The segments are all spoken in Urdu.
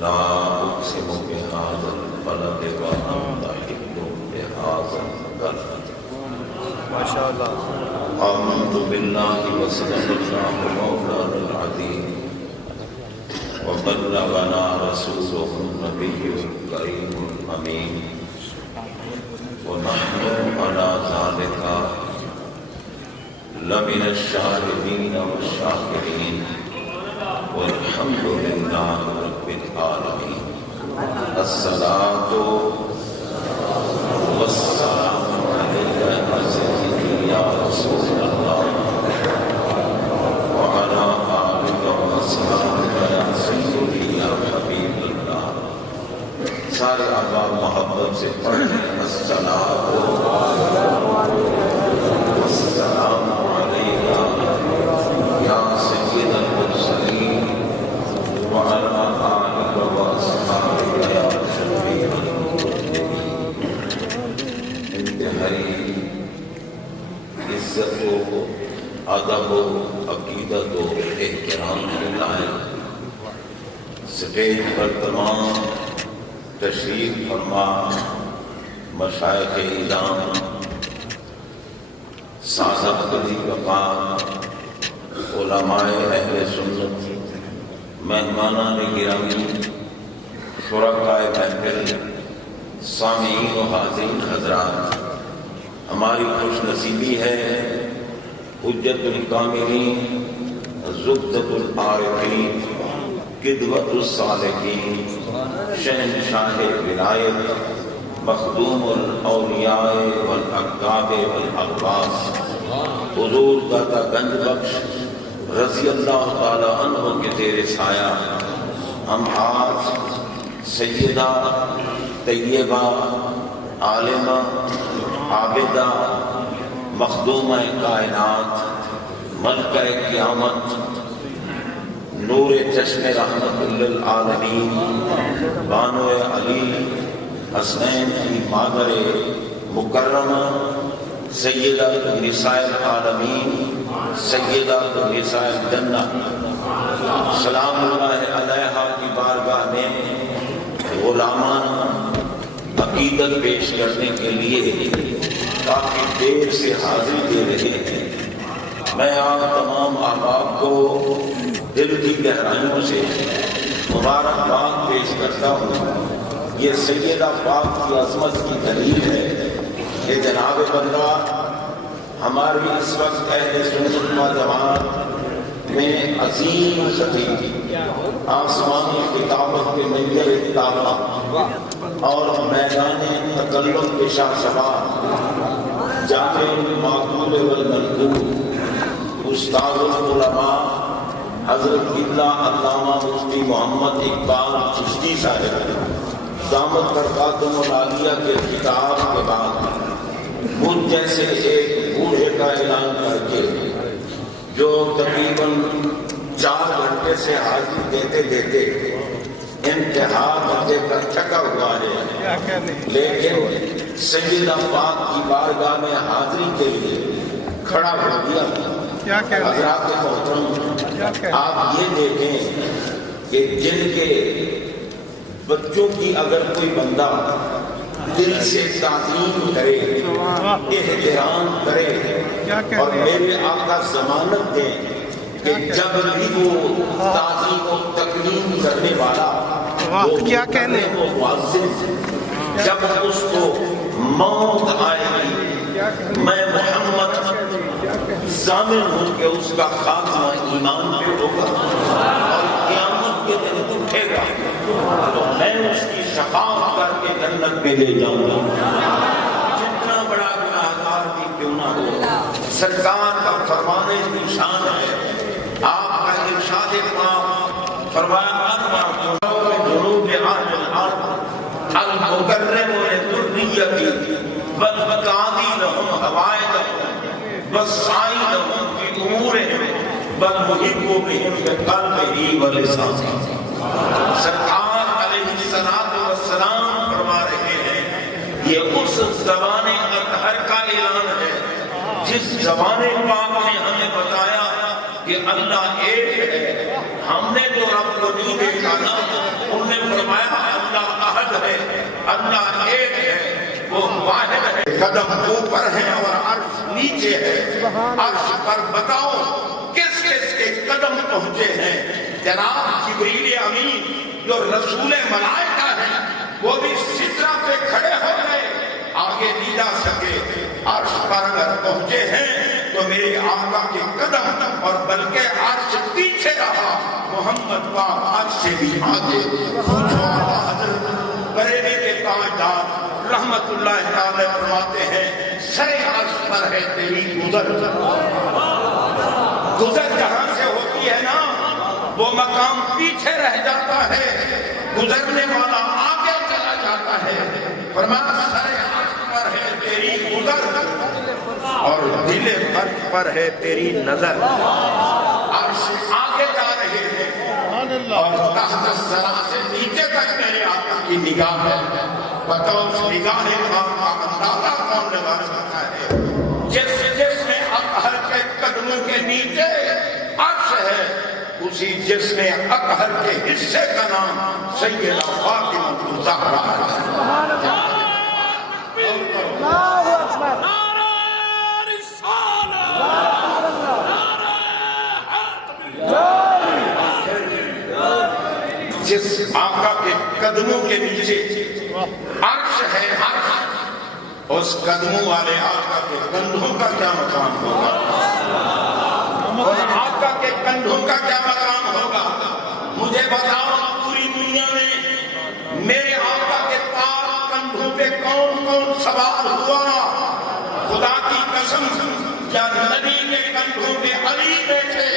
لا اقسم بهذا البلد وانت حل بهذا البلد. ما شاء اللہ. آمنت بالله وصدق الله مولانا العظيم وبلغنا رسوله النبي الكريم الأمين ونحن على ذلك لمن الشاهدين والشاكرين والحمد لله رب العالمين. الصلاة والسلام عليك يا سيدي يا رسول الله وعلى آلك وأصحابك يا سيدي يا حبيب الله. سارے احباب محبت سے پڑھیں الصلاۃ والسلام علیک یا سید المرسلین وعلی آلک واصحابک یا شفیع المذنبین. انتہائی عزت و ادب و عقیدت و احترام کے لائق سٹیج پر تمام تشریف فرما مشائخ اعظام، سادہ قدی وقار، علماء اہل سنت، مہمانان گرامی، شرکائے محفل، سامعین و حاضرین حضرات، ہماری خوش نصیبی ہے حجت الکاملین، زبدۃ العارفین، قدوۃ الصالحین، شہنشاہ ولایت، مخدوم الاولیاء والاقطاب والاقواس، حضور داتا گنج بخش رضی اللہ تعالی عنہ کے زیر سایہ ہم آج سیدہ طیبہ عالمہ عابدہ مخدومہ کائنات ملکہ قیامت نور چشم رحمت للعالمین بانو علی حسنین کی مادر مکرمہ سیدہ نساء العالمین سیدہ نساء الجنہ سلام اللہ علیہا کی بارگاہ میں غلامانہ عقیدت پیش کرنے کے لیے کافی دیر سے حاضری دے رہے ہیں. میں آپ تمام احباب کو دل کی گہرائیوں سے مبارکباد پیش کرتا ہوں. یہ سیدہ پاک کی عظمت کی دلیل ہے کہ جناب بندہ ہماری اس وقت اہل سنت و جماعت میں عظیم خطیب آسمانی کتابت کے منظر کتابہ اور میدان تکلم کے شاہشباب جامع المعقول والمنقول استاد العلماء حضرت قبلہ علامہ مفتی محمد اقبال چشتی صاحب دامت برکاتہم العالیہ کے خطاب کے بعد مجھ جیسے ایک بوڑھے کا اعلان کر کے جو تقریباً 4 گھنٹے سے حاضری دیتے دیتے انتہا درجے کا تھکا ہوا ہے، لیکن سیدہ پاک کی بارگاہ میں حاضری کے لیے کھڑا ہو گیا. حضرات محترم، آپ یہ دیکھیں کہ جن کے بچوں کی اگر کوئی بندہ دل سے تعظیم کرے، احترام کرے اور میرے آقا ضمانت دیں کہ جب بھی وہ تعظیم و تکریم کرنے والا وہ معزز، جب اس کو موت آئے گی میں محمد ضامن ہوں کہ اس کا خاتمہ ایمان پہ ہوگا اور قیامت کے دن اٹھے گا تو میں اس کی شفاعت کر کے جنت پہ لے جاؤں گا. جتنا بڑا گناہگار بھی کیوں نہ ہو، سرکار کا فرمانے کی شان ہے. آپ کا ارشاد پاک فرمایا جنوب عالم الارض المکرم لذریتی والقاضی لهم حوائجهم والسعی لهم فی امورهم والمحب بهم بقلبه ولسانه. سرکار علیہ السلام فرما رہے ہیں یہ اس زبان اطہر کا اعلان ہے جس زبان پاک نے ہمیں بتایا کہ اللہ ایک ہے، ہم نے تو رب کو نہیں دیکھا نا، انہوں نے فرمایا اللہ احد ہے، اللہ ایک ہے، وہ واحد ہے، قدم اوپر ہے اور عرش نیچے ہے، عرش پر بتاؤ کس کس کے قدم پہنچے ہیں؟ جناب جبریل امین جو رسول ملائکہ ہیں وہ بھی سدرہ پہ کھڑے ہو گئے، آگے نہیں جا سکے، عرش پر اگر پہنچے ہیں تو میرے آقا کے قدم، اور بلکہ عرش پیچھے رہا، محمد پاک عرش سے بھی آگے، پوچھو حضرت بریلوی کے تاجدار رحمت اللہ تعالی فرماتے ہیں سر عرش پر ہے تیری گزر، گزر جہاں سے ہوتی ہے نا وہ مقام پیچھے رہ جاتا ہے، گزرنے والا آگے چلا جاتا ہے، فرمایا سر عرش پر ہے تیری گزر اور دل عرش پر ہے تیری نظر، عرش آگے جا رہے ہیں اور تحت الثری سے نیچے تک میرے آقا کی نگاہ ہے، بتاؤ اس نگاہ کا اندازہ کون لگا سکتا ہے؟ جس میں اطہر کے قدموں کے نیچے عرش ہے، اسی جس میں اطہر کے حصے کا نام سیدہ فاطمہ الزہرا ہے۔ جس آقا کے قدموں کے نیچے عرش ہے، عرش، اس قدموں والے آقا کے کندھوں کا کیا مقام ہوگا؟ اور آقا کے کندھوں کا کیا مقام ہوگا؟ مجھے بتاؤ پوری دنیا میں میرے آقا کے پاک کندھوں پہ کون کون سوار ہوا؟ خدا کی قسم، یا نبی کے کندھوں پہ علی بیٹھے،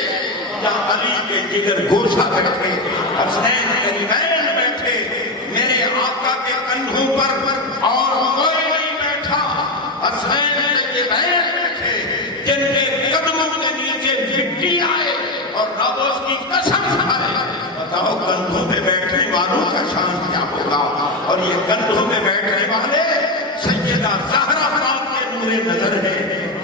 یا علی کے جگر گوشہ بیٹھے، حسین کریمین بیٹھے، میرے آقا کے کندھوں پر اور کوئی نہیں بیٹھا، حسین کریمین بیٹھے جن کے قدموں کے نیچے مٹی آئے اور رب اس کی قسم کھائے۔ بتاؤ کندھوں پہ بیٹھنے والوں کا شان کیا ہوگا؟ اور یہ کندھوں پہ بیٹھنے والے سیدہ زہرا پاک کے نور نظر ہے،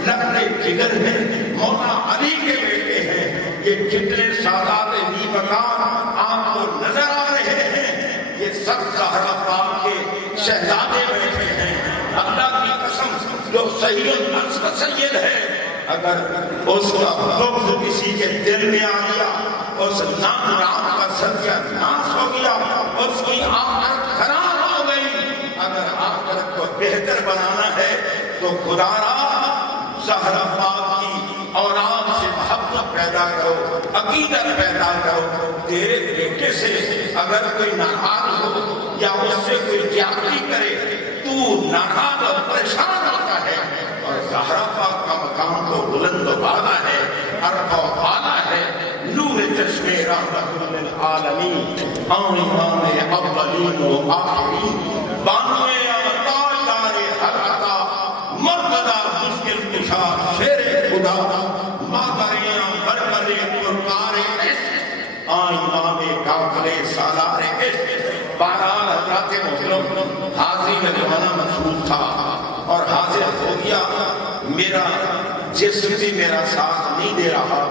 لفظ جگر ہے، مولا علی کے بیٹے ہیں، یہ کتنے سادات بھی بکار آپ کو نظر آ رہے ہیں، یہ سب زہرا پاک کے شہزادے بیٹھے ہیں۔ اللہ کی قسم جو صحیح النفس کا سید ہے، اگر اس کا لفظ کسی کے دل میں آ گیا، اس نام رات کا ستیہ ناش ہو گیا، اس کی آخرت خراب ہو گئی۔ اگر آخرت کو بہتر بنانا ہے تو خدا را زہرا پاک کی اولاد سے محبت پیدا کرو، عقیدت پیدا کرو۔ تیرے بیٹے سے اگر کوئی ناراض ہو یا اس سے کوئی زیادتی کرے تو ناراض اور پریشان ہوتا ہے، اور زہرا پاک کا مقام تو بلند و بالا ہے، عرفہ و بالا ہے، نور چشم رحمت للعالمین، امام اولین و آخرین، بانوے تاجدار ہر عطا، مرتضی مشکل کشا شیر خدا، مادریاں بربرے پرکار عشق، امام کافر سالار عشق۔ بہرحال حضرات محترم، حاضری میں جوانا منصور تھا اور حاضر ہو گیا، میرا جسم بھی میرا ساتھ نہیں دے رہا۔